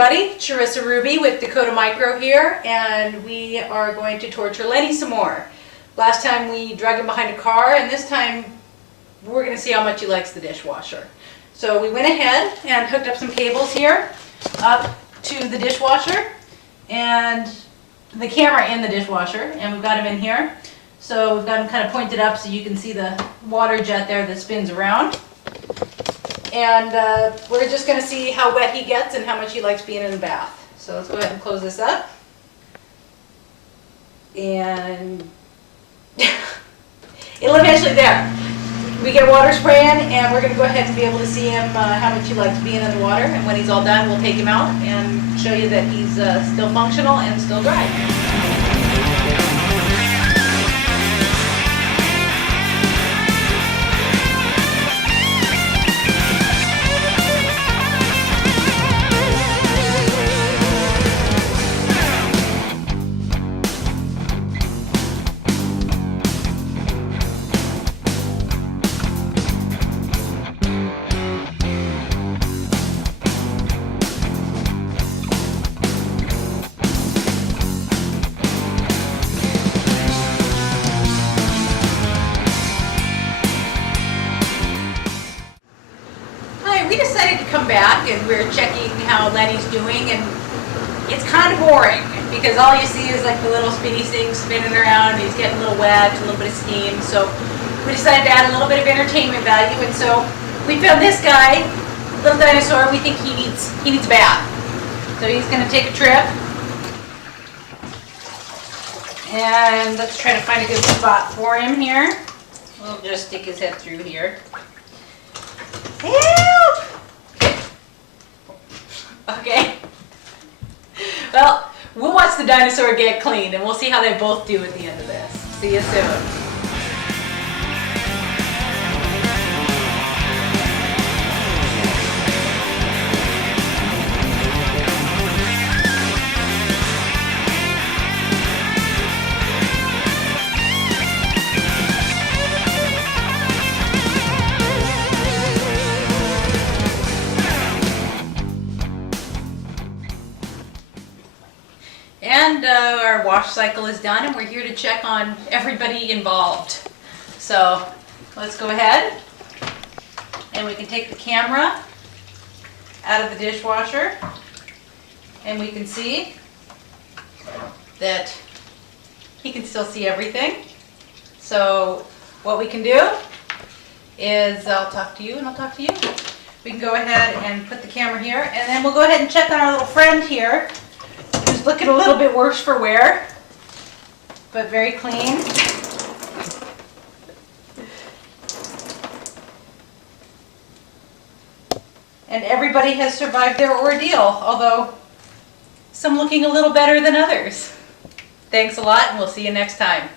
everybody, Charissa Ruby with Dakota Micro here, and we are going to torture Lenny some more. Last time we dragged him behind a car, and this time we're going to see how much he likes the dishwasher. So we went ahead and hooked up some cables here up to the dishwasher and the camera in the dishwasher, and we've got him in here. So we've got him kind of pointed up so you can see the water jet there that spins around. And we're just going to see how wet he gets and how much he likes being in the bath. So let's go ahead and close this up. And it'll eventually there. We get water spraying, and we're going to go ahead and be able to see him how much he likes being in the water. And when he's all done, we'll take him out and show you that he's still functional and still dry. We decided to come back and we're checking how Lenny's doing, and it's kind of boring because all you see is like the little spinny thing spinning around, and he's getting a little wet, a little bit of steam. So we decided to add a little bit of entertainment value, and so we found this guy, little dinosaur. We think he needs a bath. So he's going to take a trip, and let's try to find a good spot for him here. We'll just stick his head through here. Help! Okay. Well, we'll watch the dinosaur get cleaned, and we'll see how they both do at the end of this. See you soon. And our wash cycle is done, and we're here to check on everybody involved. So let's go ahead, and we can take the camera out of the dishwasher, and we can see that he can still see everything. So what we can do is, I'll talk to you and I'll talk to you. We can go ahead and put the camera here, and then we'll go ahead and check on our little friend here, who's looking a little bit worse for wear, but very clean. And everybody has survived their ordeal, although some looking a little better than others. Thanks a lot, and we'll see you next time.